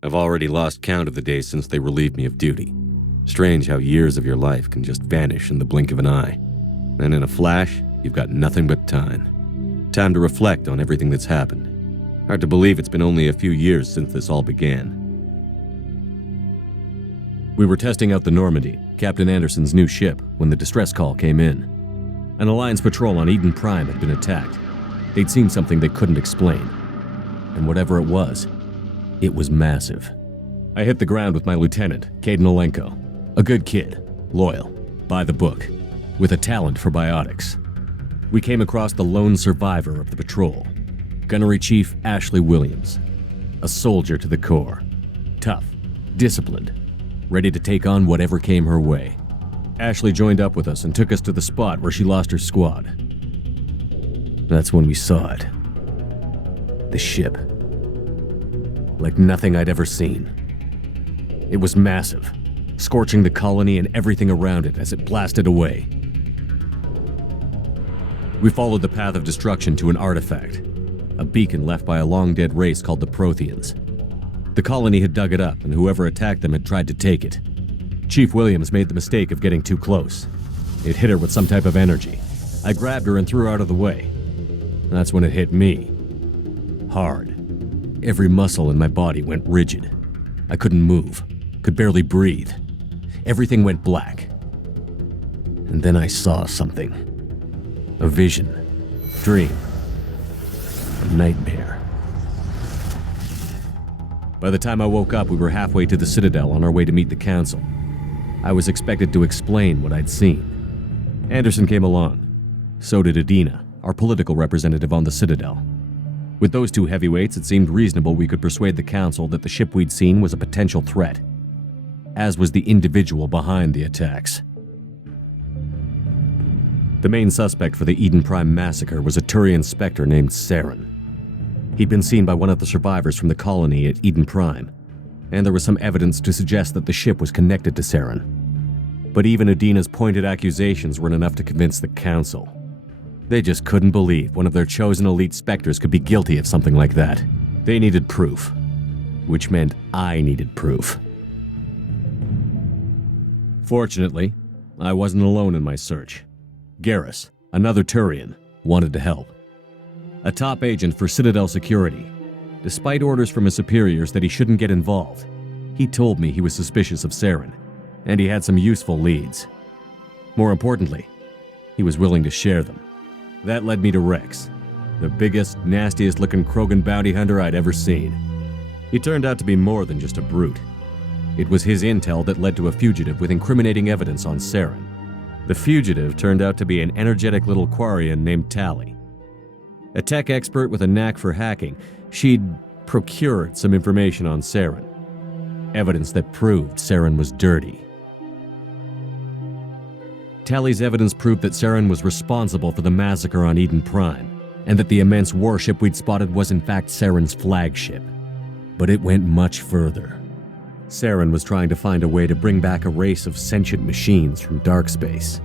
I've already lost count of the days since they relieved me of duty. Strange how years of your life can just vanish in the blink of an eye. And in a flash, you've got nothing but time. Time to reflect on everything that's happened. Hard to believe it's been only a few years since this all began. We were testing out the Normandy, Captain Anderson's new ship, when the distress call came in. An Alliance patrol on Eden Prime had been attacked. They'd seen something they couldn't explain. And whatever it was massive. I hit the ground with my lieutenant, Caden Olenko. A good kid, loyal, by the book, with a talent for biotics. We came across the lone survivor of the patrol, Gunnery Chief Ashley Williams. A soldier to the core. Tough, disciplined, ready to take on whatever came her way. Ashley joined up with us and took us to the spot where she lost her squad. That's when we saw it. The ship. Like nothing I'd ever seen. It was massive, scorching the colony and everything around it as it blasted away. We followed the path of destruction to an artifact, a beacon left by a long-dead race called the Protheans. The colony had dug it up, and whoever attacked them had tried to take it. Chief Williams made the mistake of getting too close. It hit her with some type of energy. I grabbed her and threw her out of the way. That's when it hit me. Hard. Every muscle in my body went rigid. I couldn't move, could barely breathe. Everything went black. And then I saw something. A vision. Dream. A nightmare. By the time I woke up, we were halfway to the Citadel on our way to meet the Council. I was expected to explain what I'd seen. Anderson came along. So did Adina, our political representative on the Citadel. With those two heavyweights, it seemed reasonable we could persuade the Council that the ship we'd seen was a potential threat, as was the individual behind the attacks. The main suspect for the Eden Prime massacre was a Turian Spectre named Saren. He'd been seen by one of the survivors from the colony at Eden Prime, and there was some evidence to suggest that the ship was connected to Saren. But even Adina's pointed accusations weren't enough to convince the Council. They just couldn't believe one of their chosen elite Spectres could be guilty of something like that. They needed proof, which meant I needed proof. Fortunately, I wasn't alone in my search. Garrus, another Turian, wanted to help. A top agent for Citadel Security. Despite orders from his superiors that he shouldn't get involved, he told me he was suspicious of Saren, and he had some useful leads. More importantly, he was willing to share them. That led me to Rex, the biggest, nastiest-looking Krogan bounty hunter I'd ever seen. He turned out to be more than just a brute. It was his intel that led to a fugitive with incriminating evidence on Saren. The fugitive turned out to be an energetic little Quarian named Tali. A tech expert with a knack for hacking, she'd procured some information on Saren. Evidence that proved Saren was dirty. Tali's evidence proved that Saren was responsible for the massacre on Eden Prime, and that the immense warship we'd spotted was in fact Saren's flagship. But it went much further. Saren was trying to find a way to bring back a race of sentient machines from dark space.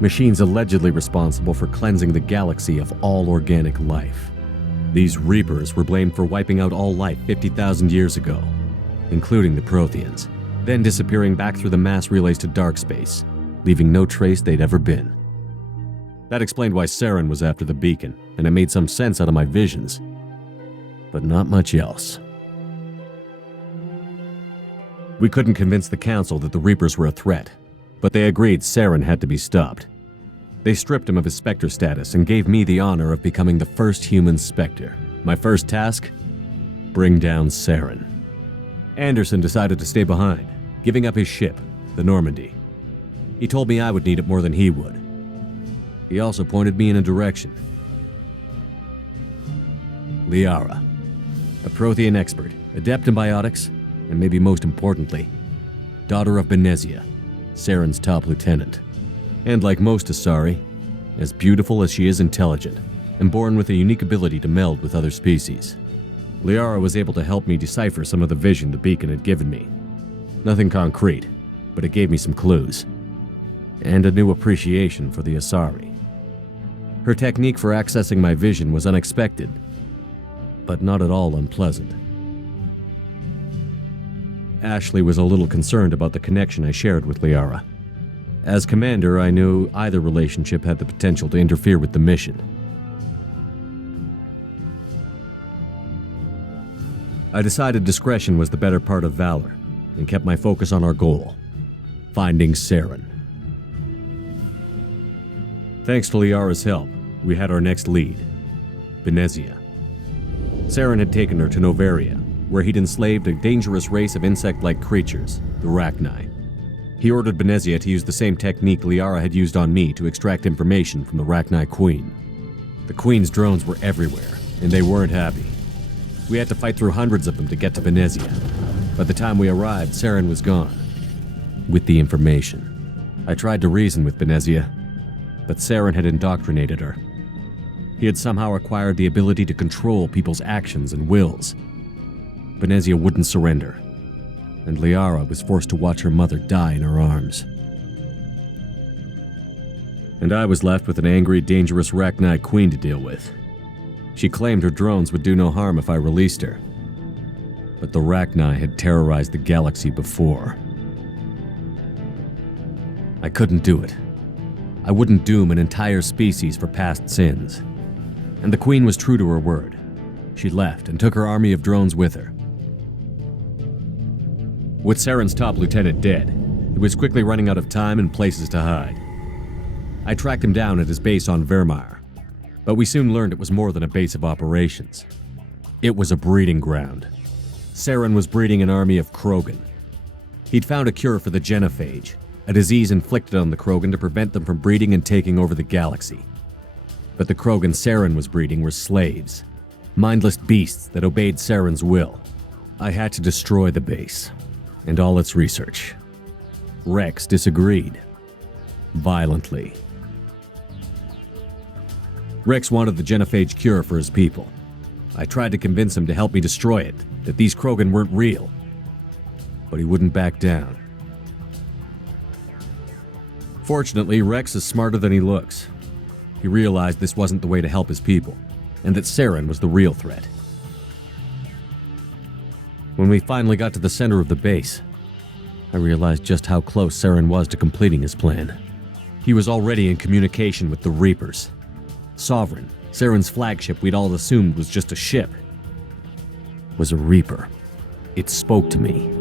Machines allegedly responsible for cleansing the galaxy of all organic life. These Reapers were blamed for wiping out all life 50,000 years ago, including the Protheans, then disappearing back through the mass relays to dark space, leaving no trace they'd ever been. That explained why Saren was after the beacon, and it made some sense out of my visions. But not much else. We couldn't convince the Council that the Reapers were a threat, but they agreed Saren had to be stopped. They stripped him of his Spectre status and gave me the honor of becoming the first human Spectre. My first task? Bring down Saren. Anderson decided to stay behind, giving up his ship, the Normandy. He told me I would need it more than he would. He also pointed me in a direction. Liara, a Prothean expert, adept in biotics, and maybe most importantly, daughter of Benezia, Saren's top lieutenant. And like most Asari, as beautiful as she is intelligent, and born with a unique ability to meld with other species. Liara was able to help me decipher some of the vision the beacon had given me. Nothing concrete, but it gave me some clues. And a new appreciation for the Asari. Her technique for accessing my vision was unexpected, but not at all unpleasant. Ashley was a little concerned about the connection I shared with Liara. As commander, I knew either relationship had the potential to interfere with the mission. I decided discretion was the better part of valor and kept my focus on our goal, finding Saren. Thanks to Liara's help, we had our next lead, Benezia. Saren had taken her to Novaria, where he'd enslaved a dangerous race of insect-like creatures, the Rachni. He ordered Benezia to use the same technique Liara had used on me to extract information from the Rachni Queen. The Queen's drones were everywhere, and they weren't happy. We had to fight through hundreds of them to get to Benezia. By the time we arrived, Saren was gone, with the information. I tried to reason with Benezia, but Saren had indoctrinated her. He had somehow acquired the ability to control people's actions and wills. Benezia wouldn't surrender, and Liara was forced to watch her mother die in her arms. And I was left with an angry, dangerous Rachni Queen to deal with. She claimed her drones would do no harm if I released her. But the Rachni had terrorized the galaxy before. I couldn't do it. I wouldn't doom an entire species for past sins. And the Queen was true to her word. She left and took her army of drones with her. With Saren's top lieutenant dead, he was quickly running out of time and places to hide. I tracked him down at his base on Vermeer, but we soon learned it was more than a base of operations. It was a breeding ground. Saren was breeding an army of Krogan. He'd found a cure for the genophage, a disease inflicted on the Krogan to prevent them from breeding and taking over the galaxy. But the Krogan Saren was breeding were slaves, mindless beasts that obeyed Saren's will. I had to destroy the base, and all its research. Rex disagreed, violently. Rex wanted the genophage cure for his people. I tried to convince him to help me destroy it, that these Krogan weren't real. But he wouldn't back down. Fortunately, Rex is smarter than he looks. He realized this wasn't the way to help his people, and that Saren was the real threat. When we finally got to the center of the base, I realized just how close Saren was to completing his plan. He was already in communication with the Reapers. Sovereign, Saren's flagship we'd all assumed was just a ship, was a Reaper. It spoke to me,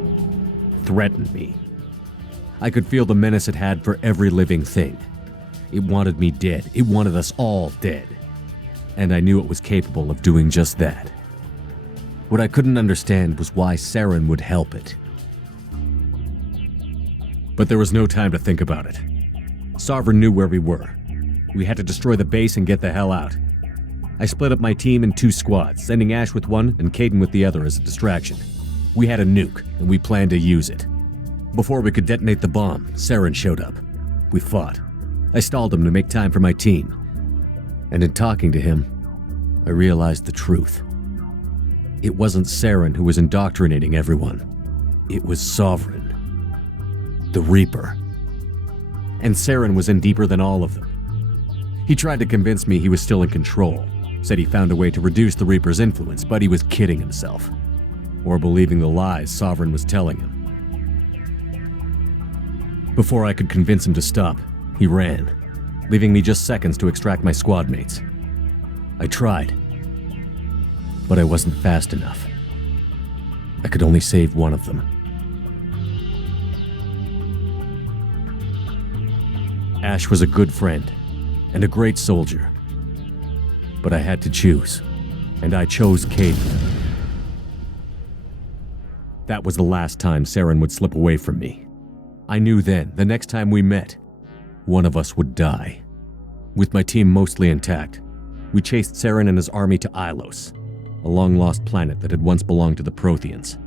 threatened me. I could feel the menace it had for every living thing. It wanted me dead. It wanted us all dead. And I knew it was capable of doing just that. What I couldn't understand was why Saren would help it. But there was no time to think about it. Sovereign knew where we were. We had to destroy the base and get the hell out. I split up my team in 2 squads, sending Ash with one and Caden with the other as a distraction. We had a nuke, and we planned to use it. Before we could detonate the bomb, Saren showed up. We fought. I stalled him to make time for my team. And in talking to him, I realized the truth. It wasn't Saren who was indoctrinating everyone. It was Sovereign. The Reaper. And Saren was in deeper than all of them. He tried to convince me he was still in control, said he found a way to reduce the Reaper's influence, but he was kidding himself. Or believing the lies Sovereign was telling him. Before I could convince him to stop, he ran, leaving me just seconds to extract my squad mates. I tried, but I wasn't fast enough. I could only save one of them. Ash was a good friend and a great soldier, but I had to choose, and I chose Caden. That was the last time Saren would slip away from me. I knew then, the next time we met, one of us would die. With my team mostly intact, we chased Saren and his army to Ilos, a long-lost planet that had once belonged to the Protheans.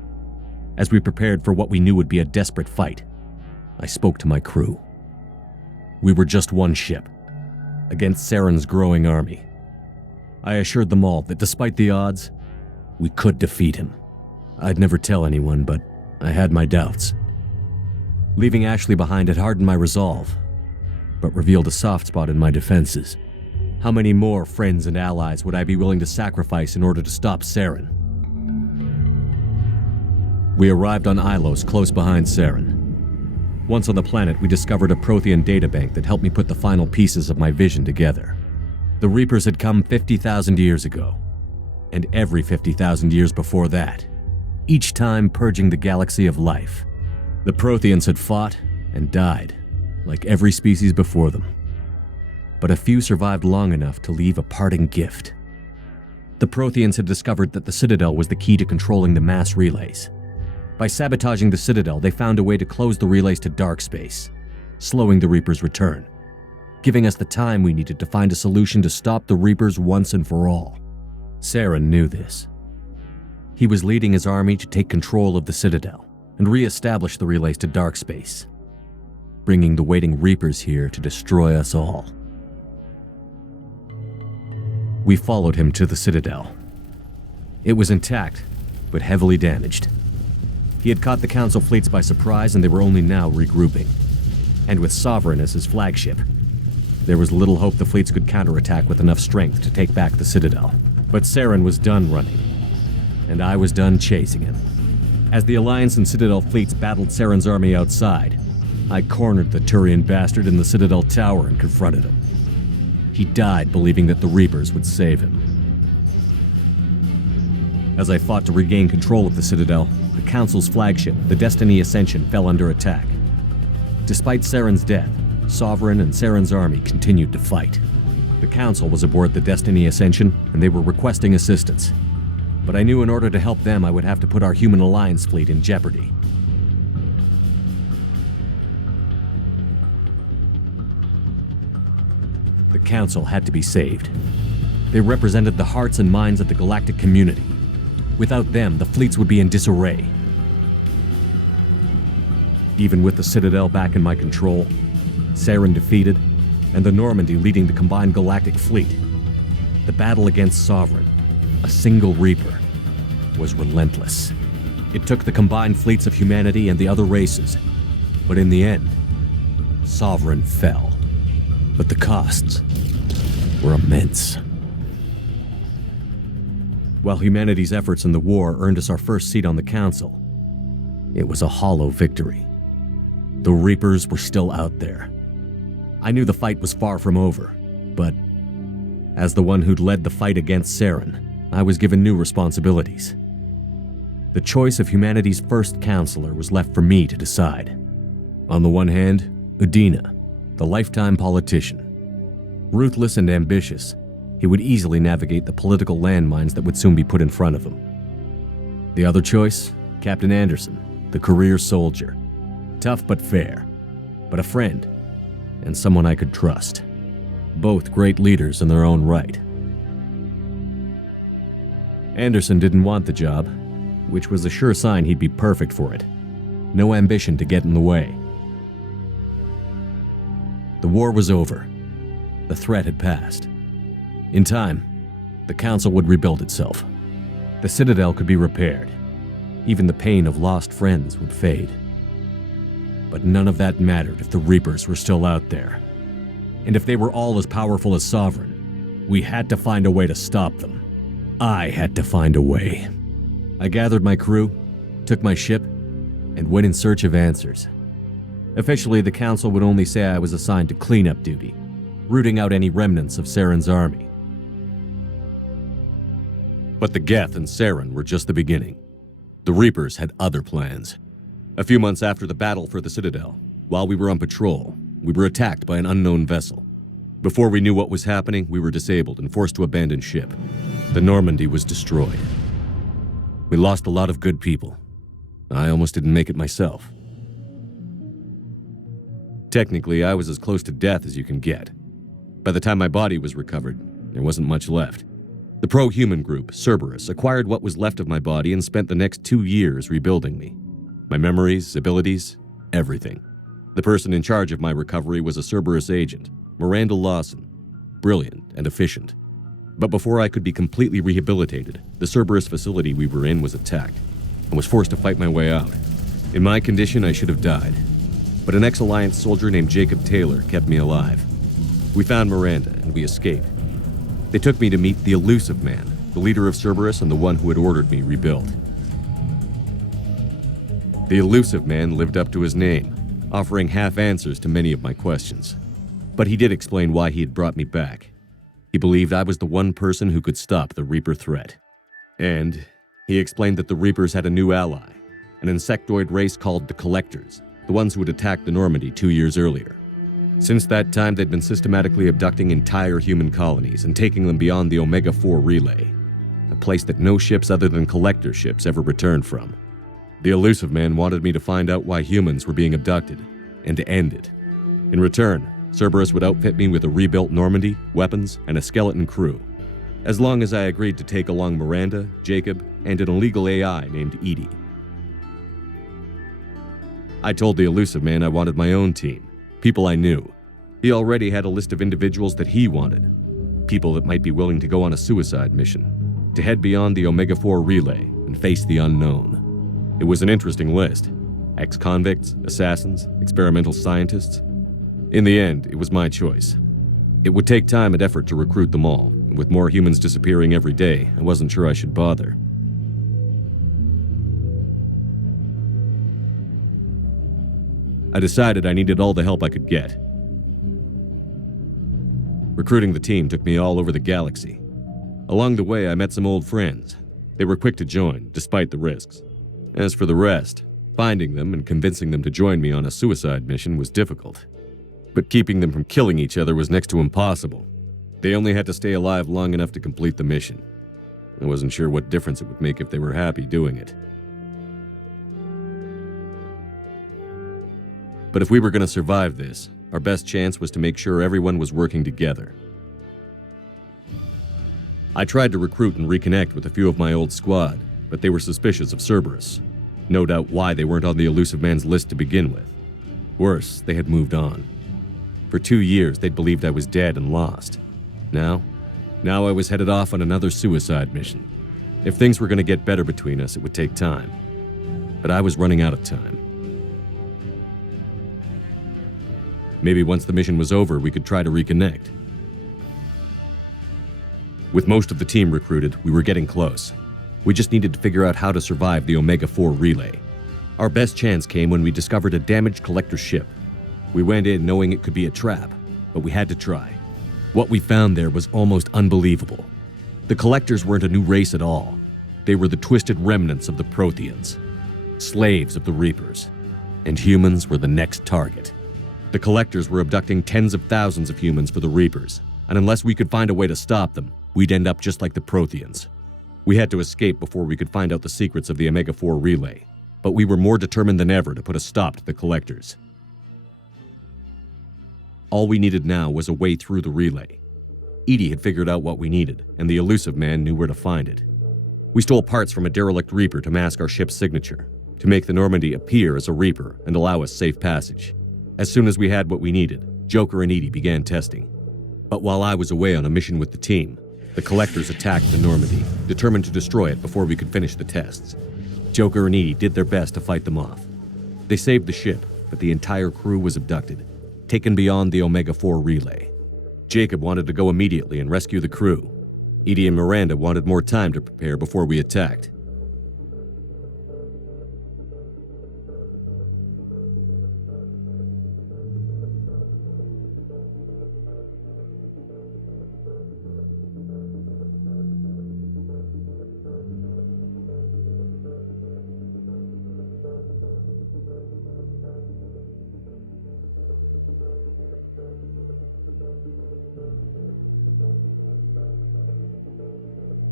As we prepared for what we knew would be a desperate fight, I spoke to my crew. We were just one ship, against Saren's growing army. I assured them all that despite the odds, we could defeat him. I'd never tell anyone, but I had my doubts. Leaving Ashley behind had hardened my resolve, but revealed a soft spot in my defenses. How many more friends and allies would I be willing to sacrifice in order to stop Saren? We arrived on Ilos close behind Saren. Once on the planet, we discovered a Prothean databank that helped me put the final pieces of my vision together. The Reapers had come 50,000 years ago, and every 50,000 years before that, each time purging the galaxy of life. The Protheans had fought and died, like every species before them. But a few survived long enough to leave a parting gift. The Protheans had discovered that the Citadel was the key to controlling the mass relays. By sabotaging the Citadel, they found a way to close the relays to dark space, slowing the Reapers' return, giving us the time we needed to find a solution to stop the Reapers once and for all. Saren knew this. He was leading his army to take control of the Citadel and re-establish the relays to dark space, bringing the waiting Reapers here to destroy us all. We followed him to the Citadel. It was intact, but heavily damaged. He had caught the Council fleets by surprise, and they were only now regrouping. And with Sovereign as his flagship, there was little hope the fleets could counterattack with enough strength to take back the Citadel. But Saren was done running, and I was done chasing him. As the Alliance and Citadel fleets battled Saren's army outside, I cornered the Turian bastard in the Citadel tower and confronted him. He died believing that the Reapers would save him. As I fought to regain control of the Citadel, the Council's flagship, the Destiny Ascension, fell under attack. Despite Saren's death, Sovereign and Saren's army continued to fight. The Council was aboard the Destiny Ascension, and they were requesting assistance. But I knew in order to help them, I would have to put our Human Alliance fleet in jeopardy. The Council had to be saved. They represented the hearts and minds of the galactic community. Without them, the fleets would be in disarray. Even with the Citadel back in my control, Saren defeated, and the Normandy leading the combined galactic fleet, the battle against Sovereign, a single Reaper, was relentless. It took the combined fleets of humanity and the other races, but in the end, Sovereign fell. But the costs were immense. While humanity's efforts in the war earned us our first seat on the Council, it was a hollow victory. The Reapers were still out there. I knew the fight was far from over, but as the one who'd led the fight against Saren, I was given new responsibilities. The choice of humanity's first counselor was left for me to decide. On the one hand, Udina, the lifetime politician. Ruthless and ambitious, he would easily navigate the political landmines that would soon be put in front of him. The other choice, Captain Anderson, the career soldier. Tough but fair, but a friend, and someone I could trust. Both great leaders in their own right. Anderson didn't want the job, which was a sure sign he'd be perfect for it. No ambition to get in the way. The war was over. The threat had passed. In time, the Council would rebuild itself. The Citadel could be repaired. Even the pain of lost friends would fade. But none of that mattered if the Reapers were still out there. And if they were all as powerful as Sovereign, we had to find a way to stop them. I had to find a way. I gathered my crew, took my ship, and went in search of answers. Officially, the Council would only say I was assigned to cleanup duty, rooting out any remnants of Saren's army. But the Geth and Saren were just the beginning. The Reapers had other plans. A few months after the battle for the Citadel, while we were on patrol, we were attacked by an unknown vessel. Before we knew what was happening, we were disabled and forced to abandon ship. The Normandy was destroyed. We lost a lot of good people. I almost didn't make it myself. Technically, I was as close to death as you can get. By the time my body was recovered, there wasn't much left. The pro-human group, Cerberus, acquired what was left of my body and spent the next 2 years rebuilding me. My memories, abilities, everything. The person in charge of my recovery was a Cerberus agent, Miranda Lawson, brilliant and efficient. But before I could be completely rehabilitated, the Cerberus facility we were in was attacked, and was forced to fight my way out. In my condition, I should have died, but an ex-Alliance soldier named Jacob Taylor kept me alive. We found Miranda, and we escaped. They took me to meet the Elusive Man, the leader of Cerberus and the one who had ordered me rebuilt. The elusive man lived up to his name, offering half answers to many of my questions. But he did explain why he had brought me back. He believed I was the one person who could stop the Reaper threat. And he explained that the Reapers had a new ally, an insectoid race called the Collectors, the ones who had attacked the Normandy 2 years earlier. Since that time, they'd been systematically abducting entire human colonies and taking them beyond the Omega-4 relay, a place that no ships other than Collector ships ever returned from. The elusive man wanted me to find out why humans were being abducted, and to end it. In return, Cerberus would outfit me with a rebuilt Normandy, weapons, and a skeleton crew, as long as I agreed to take along Miranda, Jacob, and an illegal AI named Edie. I told the elusive man I wanted my own team, people I knew. He already had a list of individuals that he wanted, people that might be willing to go on a suicide mission, to head beyond the Omega-4 relay and face the unknown. It was an interesting list. Ex-convicts, assassins, experimental scientists. In the end, it was my choice. It would take time and effort to recruit them all, and with more humans disappearing every day, I wasn't sure I should bother. I decided I needed all the help I could get. Recruiting the team took me all over the galaxy. Along the way, I met some old friends. They were quick to join, despite the risks. As for the rest, finding them and convincing them to join me on a suicide mission was difficult. But keeping them from killing each other was next to impossible. They only had to stay alive long enough to complete the mission. I wasn't sure what difference it would make if they were happy doing it. But if we were going to survive this, our best chance was to make sure everyone was working together. I tried to recruit and reconnect with a few of my old squad, but they were suspicious of Cerberus. No doubt why they weren't on the elusive man's list to begin with. Worse, they had moved on. For 2 years, they'd believed I was dead and lost. Now I was headed off on another suicide mission. If things were going to get better between us, it would take time. But I was running out of time. Maybe once the mission was over, we could try to reconnect. With most of the team recruited, we were getting close. We just needed to figure out how to survive the Omega-4 relay. Our best chance came when we discovered a damaged collector ship. We went in knowing it could be a trap, but we had to try. What we found there was almost unbelievable. The Collectors weren't a new race at all. They were the twisted remnants of the Protheans, slaves of the Reapers, and humans were the next target. The Collectors were abducting tens of thousands of humans for the Reapers, and unless we could find a way to stop them, we'd end up just like the Protheans. We had to escape before we could find out the secrets of the Omega-4 relay, but we were more determined than ever to put a stop to the Collectors. All we needed now was a way through the relay. Edie had figured out what we needed, and the elusive man knew where to find it. We stole parts from a derelict Reaper to mask our ship's signature, to make the Normandy appear as a Reaper and allow us safe passage. As soon as we had what we needed, Joker and Edie began testing. But while I was away on a mission with the team, the Collectors attacked the Normandy, determined to destroy it before we could finish the tests. Joker and Edie did their best to fight them off. They saved the ship, but the entire crew was abducted, taken beyond the Omega-4 relay. Jacob wanted to go immediately and rescue the crew. Edie and Miranda wanted more time to prepare before we attacked.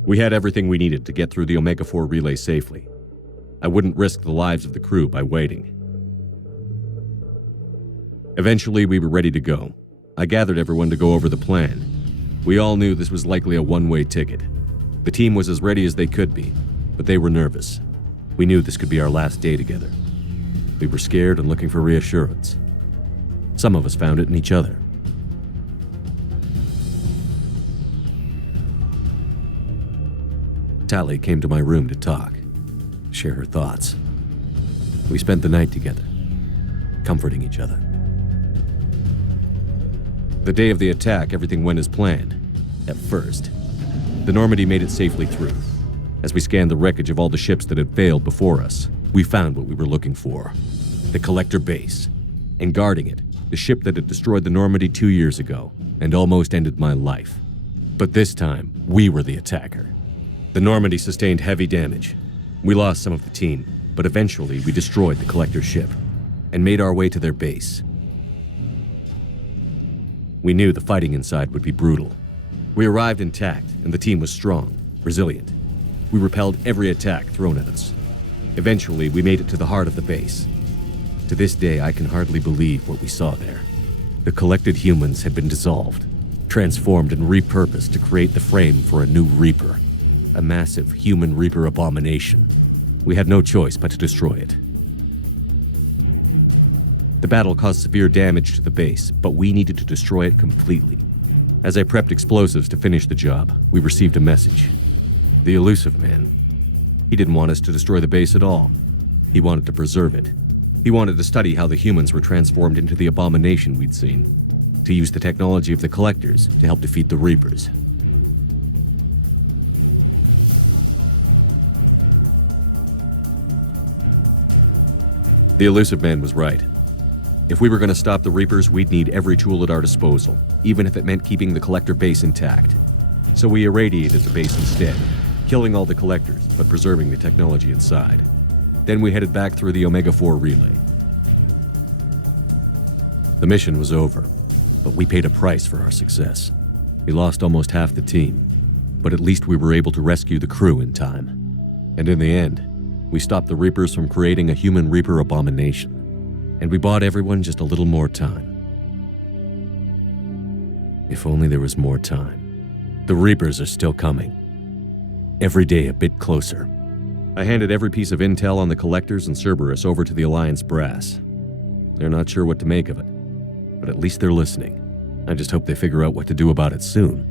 We had everything we needed to get through the Omega-4 relay safely. I wouldn't risk the lives of the crew by waiting. Eventually, we were ready to go. I gathered everyone to go over the plan. We all knew this was likely a one-way ticket. The team was as ready as they could be, but they were nervous. We knew this could be our last day together. We were scared and looking for reassurance. Some of us found it in each other. Tally came to my room to talk, share her thoughts. We spent the night together, comforting each other. The day of the attack, everything went as planned. At first, the Normandy made it safely through. As we scanned the wreckage of all the ships that had failed before us, we found what we were looking for. The Collector base. And guarding it, the ship that had destroyed the Normandy 2 years ago and almost ended my life. But this time, we were the attacker. The Normandy sustained heavy damage. We lost some of the team, but eventually we destroyed the Collector ship and made our way to their base. We knew the fighting inside would be brutal. We arrived intact, and the team was strong, resilient. We repelled every attack thrown at us. Eventually, we made it to the heart of the base. To this day, I can hardly believe what we saw there. The collected humans had been dissolved, transformed and repurposed to create the frame for a new Reaper. A massive human Reaper abomination. We had no choice but to destroy it. The battle caused severe damage to the base, but we needed to destroy it completely. As I prepped explosives to finish the job, we received a message. The elusive man. He didn't want us to destroy the base at all. He wanted to preserve it. He wanted to study how the humans were transformed into the abomination we'd seen, to use the technology of the Collectors to help defeat the Reapers. The elusive man was right. If we were going to stop the Reapers, we'd need every tool at our disposal, even if it meant keeping the Collector base intact. So we irradiated the base instead, killing all the Collectors, but preserving the technology inside. Then we headed back through the Omega-4 relay. The mission was over, but we paid a price for our success. We lost almost half the team, but at least we were able to rescue the crew in time. And in the end, we stopped the Reapers from creating a human Reaper abomination. And we bought everyone just a little more time. If only there was more time. The Reapers are still coming. Every day a bit closer. I handed every piece of intel on the Collectors and Cerberus over to the Alliance brass. They're not sure what to make of it, but at least they're listening. I just hope they figure out what to do about it soon,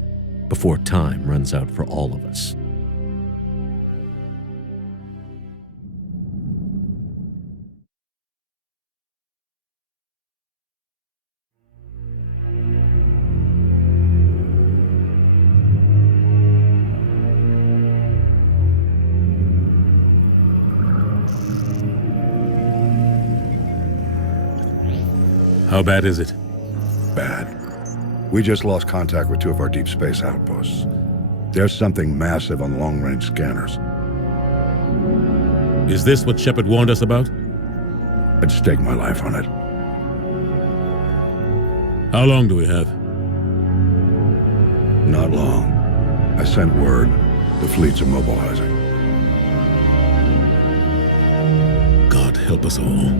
before time runs out for all of us. How bad is it? Bad. We just lost contact with 2 of our deep space outposts. There's something massive on the long-range scanners. Is this what Shepard warned us about? I'd stake my life on it. How long do we have? Not long. I sent word. The fleets are mobilizing. God help us all.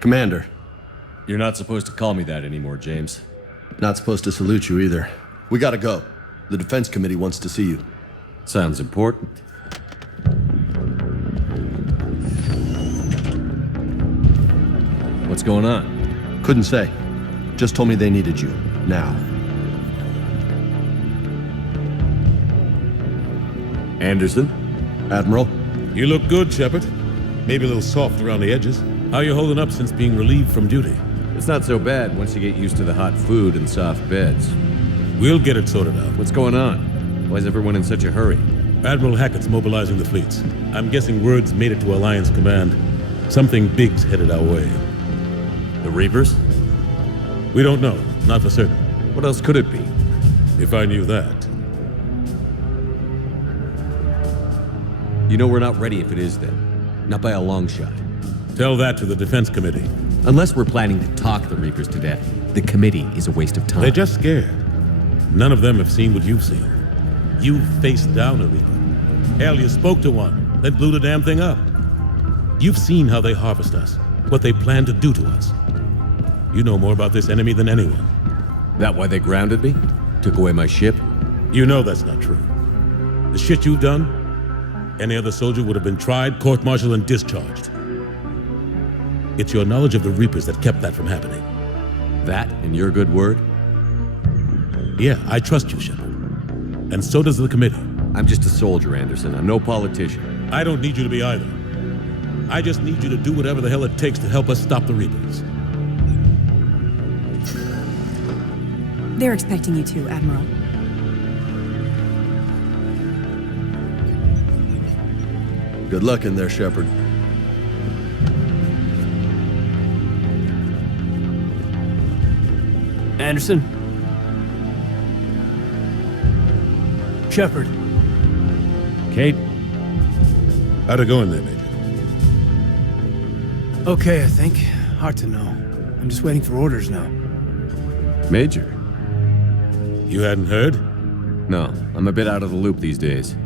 Commander. You're not supposed to call me that anymore, James. Not supposed to salute you either. We gotta go. The Defense Committee wants to see you. Sounds important. What's going on? Couldn't say. Just told me they needed you. Now. Anderson? Admiral? You look good, Shepard. Maybe a little soft around the edges. How you holding up since being relieved from duty? It's not so bad once you get used to the hot food and soft beds. We'll get it sorted out. What's going on? Why is everyone in such a hurry? Admiral Hackett's mobilizing the fleets. I'm guessing word's made it to Alliance Command. Something big's headed our way. The Reapers? We don't know. Not for certain. What else could it be? If I knew that. You know we're not ready if it is then. Not by a long shot. Tell that to the defense committee. Unless we're planning to talk the Reapers to death, the committee is a waste of time. They're just scared. None of them have seen what you've seen. You faced down a Reaper. Hell, you spoke to one, then blew the damn thing up. You've seen how they harvest us, what they plan to do to us. You know more about this enemy than anyone. That why they grounded me? Took away my ship? You know that's not true. The shit you've done, any other soldier would have been tried, court-martialed, and discharged. It's your knowledge of the Reapers that kept that from happening. That and your good word? Yeah, I trust you, Shepard. And so does the committee. I'm just a soldier, Anderson. I'm no politician. I don't need you to be either. I just need you to do whatever the hell it takes to help us stop the Reapers. They're expecting you to, Admiral. Good luck in there, Shepard. Anderson? Shepard? Kate? How'd it go in there, Major? Okay, I think. Hard to know. I'm just waiting for orders now. Major? You hadn't heard? No, I'm a bit out of the loop these days.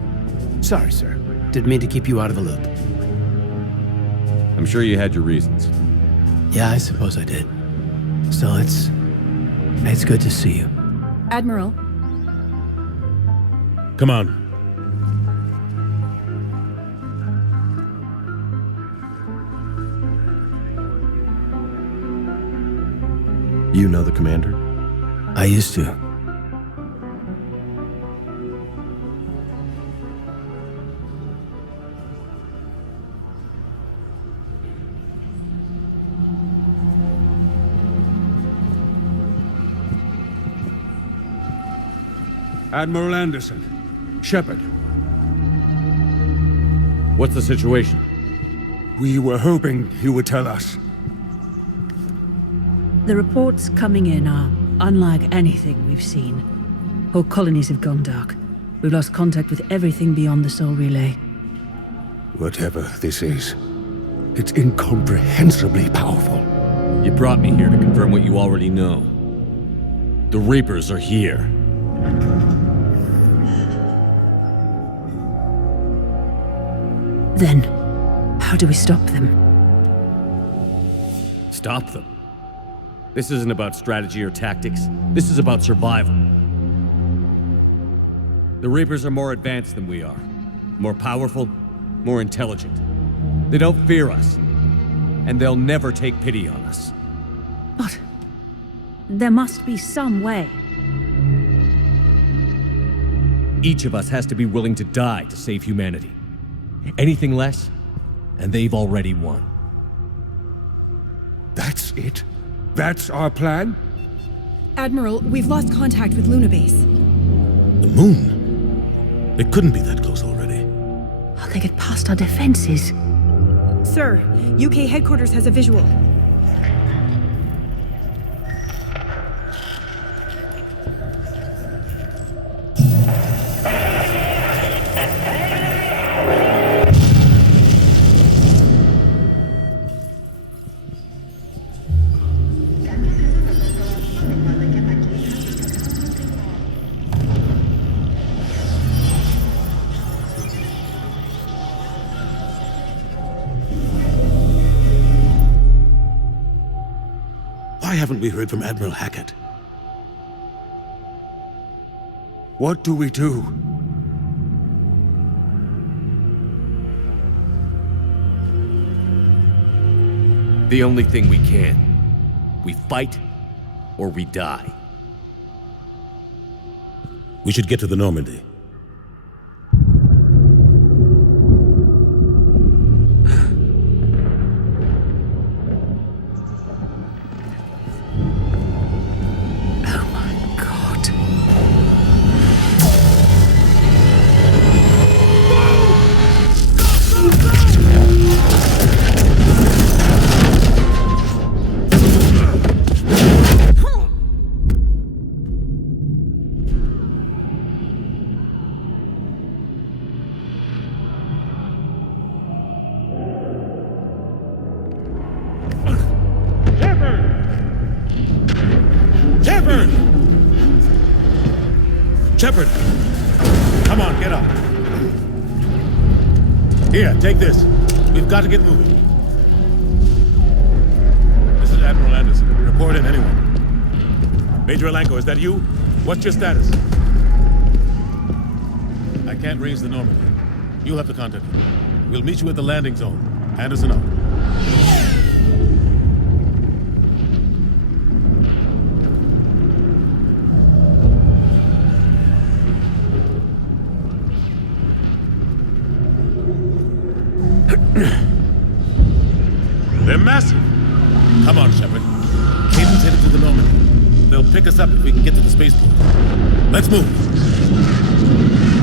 Sorry, sir. Didn't mean to keep you out of the loop. I'm sure you had your reasons. Yeah, I suppose I did. Still, it's good to see you. Admiral, Come on. You know the commander? I used to. Admiral Anderson, Shepard, What's the situation? we were hoping you would tell us. The reports coming in are unlike anything we've seen. Whole colonies have gone dark. We've lost contact with everything beyond the Soul Relay. Whatever this is, it's incomprehensibly powerful. You brought me here to confirm what you already know. The Reapers are here. Then, how do we stop them? Stop them. This isn't about strategy or tactics. This is about survival. The Reapers are more advanced than we are. More powerful, more intelligent. They don't fear us. And they'll never take pity on us. But there must be some way. Each of us has to be willing to die to save humanity. Anything less, and they've already won. That's it? That's our plan? Admiral, we've lost contact with Luna Base. The moon? It couldn't be that close already. How they get past our defenses? Sir, UK headquarters has a visual. Why haven't we heard from Admiral Hackett? What do we do? The only thing we can. We fight, or we die. We should get to the Normandy. Oh my God. Shepard! Come on, get up. Here, take this. We've got to get moving. This is Admiral Anderson. Report in, anyone. Major Alanko, is that you? What's your status? I can't raise the Normandy. You'll have to contact him. We'll meet you at the landing zone. Anderson out. They're massive. Come on, Shepard. Caden's headed to the Normandy. They'll pick us up if we can get to the spaceport. Let's move.